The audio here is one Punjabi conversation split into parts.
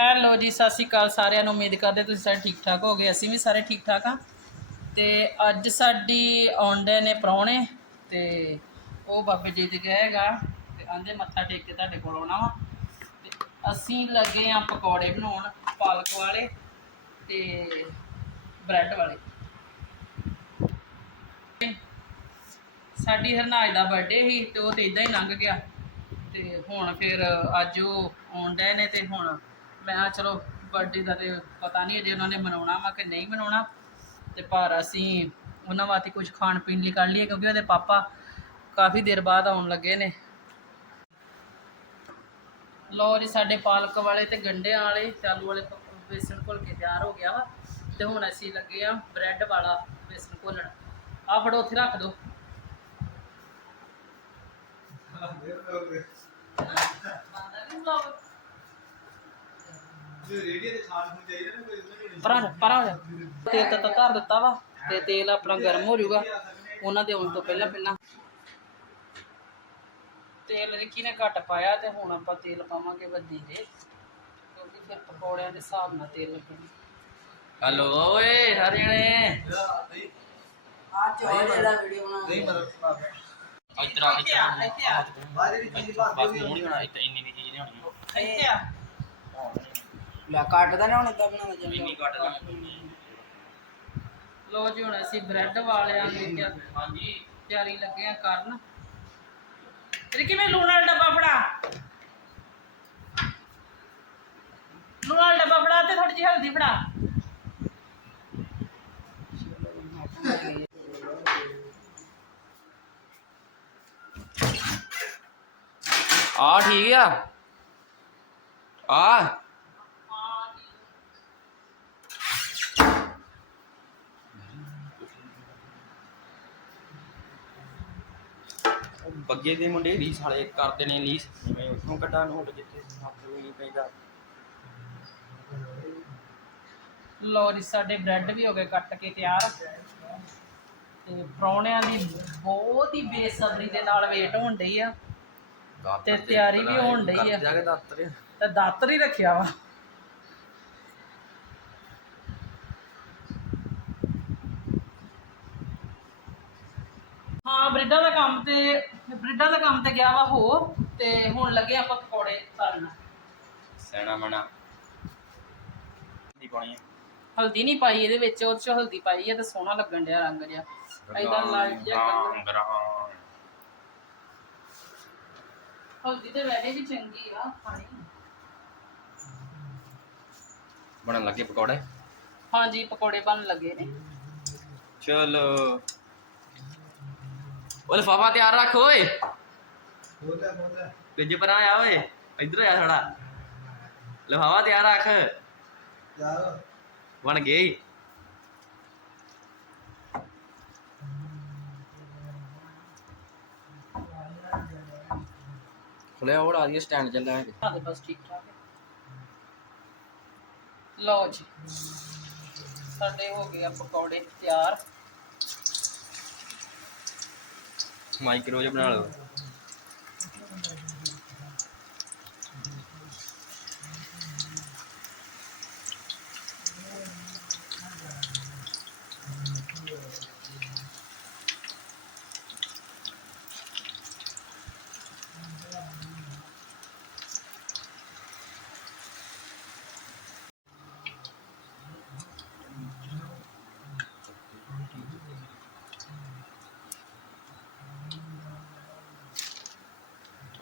ਹੈਲੋ ਜੀ, ਸਤਿ ਸ਼੍ਰੀ ਅਕਾਲ ਸਾਰਿਆਂ ਨੂੰ। ਉਮੀਦ ਕਰਦੇ ਤੁਸੀਂ ਸਾਰੇ ਠੀਕ ਠਾਕ ਹੋਗੇ। ਅਸੀਂ ਵੀ ਸਾਰੇ ਠੀਕ ਠਾਕ ਆ ਤੇ ਅੱਜ ਸਾਡੀ ਆਉਂਦੇ ਨੇ ਪ੍ਰਾਹੁਣੇ ਤੇ ਉਹ ਬਾਬੇ ਜੀ ਦੇ ਗਏਗਾ ਤੇ ਆਂਦੇ ਮੱਥਾ ਟੇਕ ਕੇ ਤੁਹਾਡੇ ਕੋਲ ਆਉਣਾ ਵਾ। ਤੇ ਅਸੀਂ ਲੱਗੇ ਆ ਪਕੌੜੇ ਬਣਾਉਣ, ਪਾਲਕ ਵਾਲੇ ਤੇ ਬ੍ਰੈਡ ਵਾਲੇ। ਸਾਡੀ ਹਰਨਾਜ ਦਾ ਬਰਥਡੇ ਸੀ ਤੇ ਉਹ ਤੇ ਇਦਾਂ ਹੀ ਲੰਘ ਗਿਆ। ਤੇ ਹੁਣ ਫਿਰ ਅੱਜ ਉਹ ਆਉਂਦੇ ਨੇ ਤੇ ਹੁਣ ਮੈਂ ਚਲੋ ਬਰਥਡੇ ਦਾ ਤੇ ਪਤਾ ਨਹੀਂ ਅਜੇ ਉਹਨਾਂ ਨੇ ਮਨਾਉਣਾ ਵਾ ਕਿ ਨਹੀਂ ਮਨਾਉਣਾ। ਤੇ ਪਰ ਅਸੀਂ ਉਹਨਾਂ ਵਾਸਤੇ ਕੁਝ ਖਾਣ ਪੀਣ ਲਈ ਕੱਢ ਲਈਏ ਕਿਉਂਕਿ ਉਹਦੇ ਪਾਪਾ ਕਾਫੀ ਦੇਰ ਬਾਅਦ ਆਉਣ ਲੱਗੇ ਨੇ। ਲੋ ਜੀ ਸਾਡੇ ਪਾਲਕ ਵਾਲੇ ਤੇ ਗੰਢਿਆਂ ਵਾਲੇ ਤੇ ਆਲੂ ਵਾਲੇ ਬੇਸਣ ਘੋਲ ਕੇ ਤਿਆਰ ਹੋ ਗਿਆ ਵਾ। ਤੇ ਹੁਣ ਅਸੀਂ ਲੱਗੇ ਆ ਬ੍ਰੈਡ ਵਾਲਾ ਬੇਸਣ ਘੋਲਣ। ਆ ਫੜੋ ਉੱਥੇ ਰੱਖ ਦਿਓ। ਪਰਾਂ ਪਰਾਂ ਤੇਲ ਤਾਂ ਧਰ ਦਿੱਤਾ ਵਾ ਤੇ ਤੇਲ ਆਪਣਾ ਗਰਮ ਹੋ ਜਾਊਗਾ। ਉਹਨਾਂ ਦੇ ਆਉਣ ਤੋਂ ਪਹਿਲਾਂ ਪਹਿਲਾਂ। ਤੇਲ ਰਿੱਕੀ ਨੇ ਘੱਟ ਪਾਇਆ ਤੇ ਹੁਣ ਆਪਾਂ ਤੇਲ ਪਾਵਾਂਗੇ ਵੱਡੀ ਦੇ ਕਿਉਂਕਿ ਫਿਰ ਪਕੌੜਿਆਂ ਦੇ ਹਿਸਾਬ ਨਾਲ ਤੇਲ ਲੱਗਣਾ। ਹਲੋ ਓਏ ਹਰਿਆਣੇ। ਆ ਚੋਏ ਜਿਹੜਾ ਵੀਡੀਓ ਬਣਾ ਨਹੀਂ ਇੱਧਰ ਆ ਇੱਧਰ ਆ। ਇੱਥੇ ਆ ਬਾਹਰ ਦੀ ਚੀਜ਼ ਬਾਤ ਨਹੀਂ ਹੋਣਾ ਇੱਥੇ ਇੰਨੀ ਦੀ ਚੀਜ਼ ਨਹੀਂ ਹੋਣੀ। ਇੱਥੇ ਆ। ਲੈ ਕੱਟਦਾ ਨਾ ਹੁਣ ਇਦਾਂ ਬਣਾਉਣਾ ਚਾਹੀਦਾ ਕੱਟ ਦਾਂਗੇ ਲੋ ਜੀ ਹੁਣ ਅਸੀਂ ਬ੍ਰੈਡ ਵਾਲਿਆਂ ਦੀ ਤਿਆ- ਹਾਂਜੀ ਤਿਆਰੀ ਲੱਗੇ ਆ ਕਰਨ। ਰਿੱਕੀ ਮੈਂ ਲੂਣ ਵਾਲਾ ਡੱਬਾ ਫੜਾ? ਲੂਣ ਵਾਲਾ ਡੱਬਾ ਫੜਾ ਤੇ ਥੋੜੀ ਜਿਹੀ ਹਲਦੀ ਫੜਾ। ਆ ਠੀਕ ਆ। ਆ ਉਹ ਬੱਗੇ ਦੇ ਮੁੰਡੇ ਰੀਸ ਵਾਲੇ ਕਰਦੇ ਨੇ ਲੀਸ। ਜਿਵੇਂ ਉੱਥੋਂ ਕੱਢਾ ਨੋਟ ਜਿੱਥੇ ਹੱਥ ਨਹੀਂ ਪੈਂਦਾ। ਲੋ ਜੀ ਸਾਡੇ ਬ੍ਰੈਡ ਵੀ ਹੋ ਗਏ ਕੱਟ ਕੇ ਤਿਆਰ। ਤੇ ਪ੍ਰਾਹੁਣਿਆਂ ਦੀ ਬਹੁਤ ਹੀ ਬੇਸਬਰੀ ਦੇ ਨਾਲ ਵੇਟ ਹੋਣ ਡਈ ਆ। ਤੇ ਤਿਆਰੀ ਵੀ ਹੋਣ ਡਈ ਆ। ਜਾ ਕੇ ਦਾਤਰ। ਤੇ ਦਾਤਰ ਹੀ ਰੱਖਿਆ ਵਾ। ਹਾਂ ਬ੍ਰੈਡਾਂ ਦਾ ਕੰਮ ਤੇ ਬ੍ਰੈਡਾਂ ਦਾ ਕੰਮ ਤੇ ਗਿਆ ਵਾ ਹੋ ਤੇ ਹੁਣ ਲੱਗੇ ਆਪਾਂ ਪਕੌੜੇ ਤਲਣ। ਸੈਣਾ ਮਣਾ। ਦੀ ਪਾਣੀ ਹਲਦੀ ਨਹੀਂ ਪਾਈ ਇਹਦੇ ਵਿੱਚ ਉਹ ਚ ਹਲਦੀ ਪਾਈ ਹੈ ਤੇ ਸੋਹਣਾ ਲੱਗਣ ਡਿਆ ਰੰਗ ਜਿਹਾ। ਇਹਦਾ ਲਾਈਟ ਜਿਹਾ ਕਲਰ ਹਲਦੀ ਤੇ ਵੈਸੇ ਵੀ ਚੰਗੀ ਆ ਖਾਣੀ ਬਣਨ ਲੱਗੇ ਪਕੌੜੇ? ਹਾਂਜੀ ਪਕੌੜੇ ਬਣ ਲੱਗੇ ਨੇ। ਚਲੋ। ਉਹ ਲਫਾਫਾ ਤਿਆਰ ਰੱਖ ਓਏ। ਬੋਲਦਾ ਬੋਲਦਾ ਕੁਝ ਪਰ ਆਇਆ ਓਏ। ਇੱਧਰ ਆ ਥੋੜਾ ਲਫਾਫਾ ਤਿਆਰ ਰੱਖ। ਯਾਰ। ਬਣ ਗਈ ਖੁੱਲਿਆ ਹੋਰ ਆ ਰਹੀ ਸਟੈਂਡ ਚੱਲ ਰਿਹਾ ਹਾਂ ਤੇ ਬਸ ਠੀਕ ਠਾਕ ਹੈ। ਲਓ ਜੀ। ਸਾਡੇ ਹੋ ਗਏ ਆ ਪਕੌੜੇ ਤਿਆਰ। ਮਾਈਕਰੋ ਬਣਾ ਲਓ।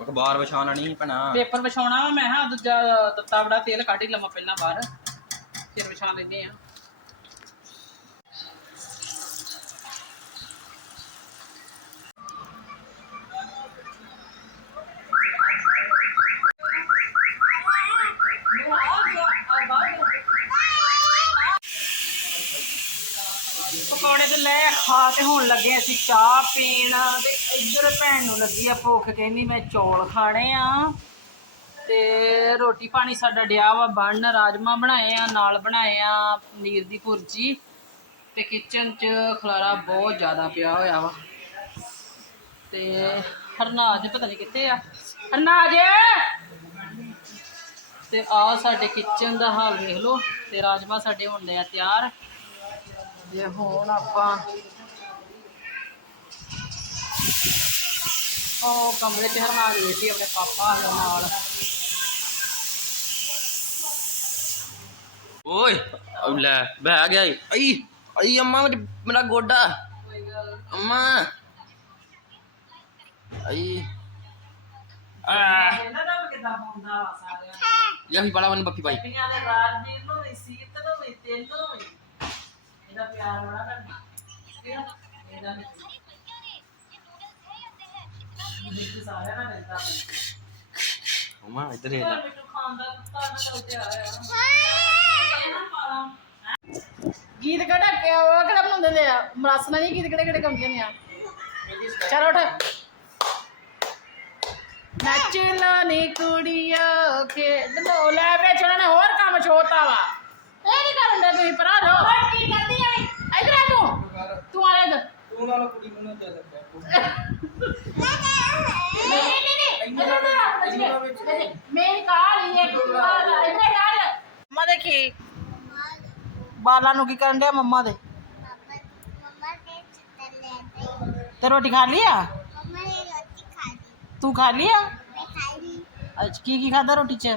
ਅਖਬਾਰ ਵਿਛਾਣਾ ਨਹੀਂ ਪੈਣਾ ਪੇਪਰ ਵਿਛਾਉਣਾ ਵਾ, ਮੈਂ ਹਾਂ ਦੂਜਾ ਦਿੱਤਾ ਬੜਾ ਤੇਲ, ਕੱਢ ਹੀ ਲਵਾਂ ਪਹਿਲਾਂ ਬਾਹਰ, ਫਿਰ ਵਿਛਾ ਲੈਂਦੇ ਆ ਪਕੌੜੇ ਤੇ ਲੈ ਖਾ ਕੇ ਹੁਣ ਲੱਗੇ ਅਸੀਂ ਚਾਹ ਪੀਣ ਤੇ ਇੱਧਰ ਭੈਣ ਨੂੰ ਲੱਗੀ ਆ ਭੁੱਖ, ਕਹਿੰਦੀ ਮੈਂ ਚੌਲ ਖਾਣੇ ਆ। ਤੇ ਰੋਟੀ ਪਾਣੀ ਸਾਡਾ ਡਿਆ ਵਾ ਬਣਨ ਰਾਜਮਾ ਬਣਾਏ ਆ, ਨਾਲ ਬਣਾਏ ਆ ਪਨੀਰ ਦੀ ਭੁਰਜੀ ਤੇ ਕਿਚਨ 'ਚ ਖਲਾਰਾ ਬਹੁਤ ਜ਼ਿਆਦਾ ਪਿਆ ਹੋਇਆ ਵਾ। ਤੇ ਹਰਨਾਜ ਪਤਾ ਨਹੀਂ ਕਿੱਥੇ ਆ। ਹਰਨਾਜ! ਤੇ ਆ ਸਾਡੇ ਕਿਚਨ ਦਾ ਹਾਲ ਵੇਖ ਲਓ ਤੇ ਰਾਜਮਾ ਸਾਡੇ ਹੁੰਦੇ ਆ ਤਿਆਰ। ਤੇ ਹੁਣ ਆਪਾਂ ਉਹ ਕਮਰੇ 'ਚ ਹਰਨਾਲ ਗਈ ਸੀ ਆਪਣੇ ਪਾਪਾ ਦੇ ਨਾਲ। ਓਏ ਲੈ ਬਹਿ ਗਿਆ ਈ। ਆਈ ਆਈ ਅੰਮਾ ਮੇਰੇ- ਗੋਡਾ। ਅੰਮਾ। ਆਈ ਆ। ਇਹਨਾਂ ਦਾ ਵੀ ਕਿੱਦਾਂ ਹੁੰਦਾ ਵਾ ਸਾਰਿਆਂ ਯਾ ਹੀ ਬੜਾ ਮਨ ਬੱਕੀ ਪਾਈ। ਬੀਬੀਆਂ ਦੇ ਰਾਜਵੀਰ ਨੂੰ ਵੀ ਸੀਤ ਨੂੰ ਵੀ ਤੈਨੂੰ ਵੀ ਇਹਦਾ ਪਿਆਰ ਬੜਾ ਕਰਨਾ। ਠੀਕ ਆ? ਇਹਦਾ ਮਿੱਠੂ ਸਾਰਿਆਂ ਨਾਲ ਮਿਲਦਾ ਅੰਮਾ ਇੱਧਰ ਇਹ ਪਰ ਮਿੱਠੂ ਖਾਂਦਾ ਕੁੱਤਾ ਨਾ ਤਾਂ ਉੱਤੇ ਆਇਆ ਗੀਤ ਕਿਹੜਾ ਕਿ ਉਹ ਕਿਹੜਾ ਬਣਾਉਂਦੇ ਨੇ ਆ? ਮਰਾਸਨਾ ਨਹੀਂ ਗੀਤ ਕਿਹੜੇ ਕਿਹੜੇ ਗਾਉਂਦੀਆਂ ਨੇ ਆ? ਚਲ ਉੱਠ। ਨੱਚ ਲੋ ਨੀ ਕੁੜੀਓ ਖੇਡ। ਲੋ ਲੈ ਵਿੱਚ ਉਹਨਾਂ ਨੇ ਹੋਰ ਕੰਮ ਛੋਤਾ ਵਾ। ਇਹ ਨਹੀਂ ਕਰਨ ਦੇ ਤੁਸੀਂ ਪਰਾਂ ਲੋ ਕੀ ਕਰਦੀ ਐ ਇਧਰ ਆ ਤੂੰ। ਤੂੰ ਆ ਲੈ ਤੂੰ ਨਾਲ ਕੁੜੀ ਨੂੰ ਦੇ ਸਕਦਾ ਨਹੀਂ ਨਹੀਂ ਨਹੀਂ ਇਧਰ ਆ ਮੇਰੀ ਕਾਲ ਇਹ ਇਧਰ ਯਾਰ ਮੰਮਾ ਦੇਖੀ। ਬਾਲਾਂ ਨੂੰ ਕੀ ਕਰਨ ਡਿਆ ਮੰਮਾ ਦੇ? ਤੇ ਰੋਟੀ ਖਾ ਲਈ ਆ? ਤੂੰ ਖਾ ਲਈ ਆ? ਅੱਜ ਕੀ ਕੀ ਖਾਦਾ ਰੋਟੀ ਚ?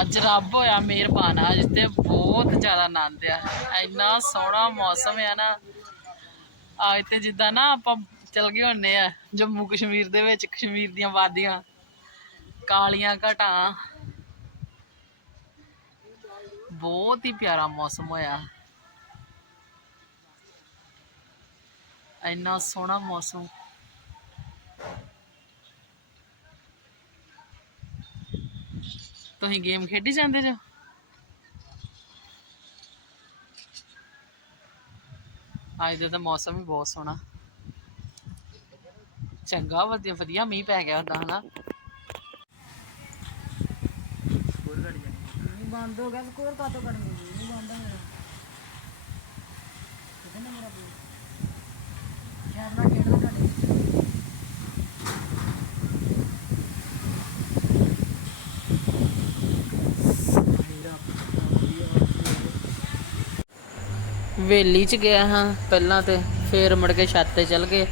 ਅੱਜ ਰੱਬ ਹੋਇਆ ਮਿਹਰਬਾਨ ਆ, ਅੱਜ ਤੇ ਬਹੁਤ ਜ਼ਿਆਦਾ ਆਨੰਦ ਆ। ਇੰਨਾ ਸੋਹਣਾ ਮੌਸਮ ਆ ਨਾ। ਅੱਜ ਤੇ ਜਿੱਦਾਂ ਨਾ ਆਪਾਂ ਚਲ ਗਏ ਹੁੰਨੇ ਆ, ਜੰਮੂ ਕਸ਼ਮੀਰ ਦੇ ਵਿੱਚ, ਕਸ਼ਮੀਰ ਦੀਆਂ ਵਾਦੀਆਂ, ਕਾਲੀਆਂ ਘਟਾਂ। ਬਹੁਤ ਹੀ ਪਿਆਰਾ ਮੌਸਮ ਹੋਇਆ। ਇੰਨਾ ਸੋਹਣਾ ਮੌਸਮ। ਤੁਸੀਂ ਗੇਮ ਖੇਡੀ ਜਾਂਦੇ ਜੋ? ਅੱਜ ਦਾ ਤਾਂ ਮੌਸਮ ਵੀ ਬਹੁਤ ਸੋਹਣਾ। ਚੰਗਾ, ਵਧੀਆ ਵਧੀਆ, ਮੀਂਹ ਪੈ ਗਿਆ ਹੁੰਦਾ ਹਨਾ? ਬੰਦ ਹੋ ਗਿਆ ਸਕੋਰ ਕਾਤੋਂ ਕਰਨੀ ਨਹੀਂ ਬੰਦ ਹੋ ਗਿਆ ਕਿਤੇ ਨਾ ਮੇਰਾ ਬੂਟ? ਯਾਰ ਨਾ ਖੇਡਦਾ ਤੁਹਾਡੇ ਵੇਲੀ ਚ ਗਿਆ ਹਾਂ ਪਹਿਲਾਂ ਤੇ, ਫੇਰ ਮੁੜ ਕੇ ਛੱਤ ਤੇ ਚਲ ਗਏ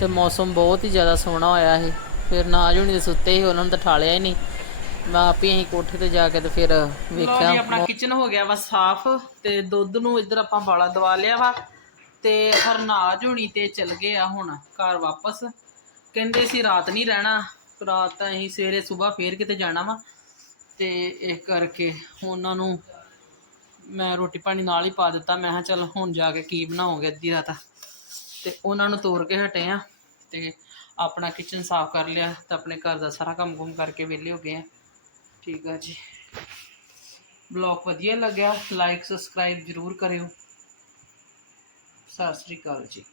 ਤੇ ਮੌਸਮ ਬਹੁਤ ਹੀ ਜ਼ਿਆਦਾ ਸੋਹਣਾ ਹੋਇਆ ਸੀ। ਫਿਰ ਨਾ ਜੁਣੀ ਦੇ ਸੁੱਤੇ ਸੀ, ਉਹਨਾਂ ਨੂੰ ਤਾਂ ਠਾਲਿਆ ਹੀ ਨਹੀਂ। ਮੈਂ ਆਪ ਹੀ ਅਸੀਂ ਕੋਠੇ ਤੇ ਜਾ ਕੇ ਤੇ ਫਿਰ ਵੇਖਿਆ। ਆਪਣਾ ਕਿਚਨ ਹੋ ਗਿਆ ਵਾ ਸਾਫ਼ ਤੇ ਦੁੱਧ ਨੂੰ ਇੱਧਰ ਆਪਾਂ ਬਾਲਾ ਦਵਾ ਲਿਆ ਵਾ ਤੇ ਹਰਨਾਜ ਹੋਣੀ ਤੇ ਚਲ ਗਏ ਆ ਹੁਣ ਘਰ ਵਾਪਸ। ਕਹਿੰਦੇ ਸੀ ਰਾਤ ਨਹੀਂ ਰਹਿਣਾ, ਰਾਤ ਤਾਂ ਅਸੀਂ ਸਵੇਰੇ ਸਵੇਰ ਫੇਰ ਕਿਤੇ ਜਾਣਾ ਵਾ ਤੇ ਇਸ ਕਰਕੇ ਉਹਨਾਂ ਨੂੰ ਮੈਂ ਰੋਟੀ ਪਾਣੀ ਨਾਲ ਹੀ ਪਾ ਦਿੱਤਾ। ਮੈਂ ਕਿਹਾ ਚੱਲ ਹੁਣ ਜਾ ਕੇ ਕੀ ਬਣਾਓਗੇ ਅੱਧੀ ਰਾਤ। ਤੇ ਉਹਨਾਂ ਨੂੰ ਤੋਰ ਕੇ ਹਟੇ ਆ ਤੇ ਆਪਣਾ ਕਿਚਨ ਸਾਫ਼ ਕਰ ਲਿਆ ਤੇ ਆਪਣੇ ਘਰ ਦਾ ਸਾਰਾ ਕੰਮ ਕੁਮ ਕਰਕੇ ਵਿਹਲੇ ਹੋ ਗਏ ਆ। ਠੀਕ ਆ ਜੀ। ਬਲੌਗ ਵਧੀਆ ਲੱਗਿਆ। ਲਾਈਕ ਸਬਸਕ੍ਰਾਈਬ ਜ਼ਰੂਰ ਕਰਿਓ। ਸਤਿ ਸ੍ਰੀ ਅਕਾਲ ਜੀ।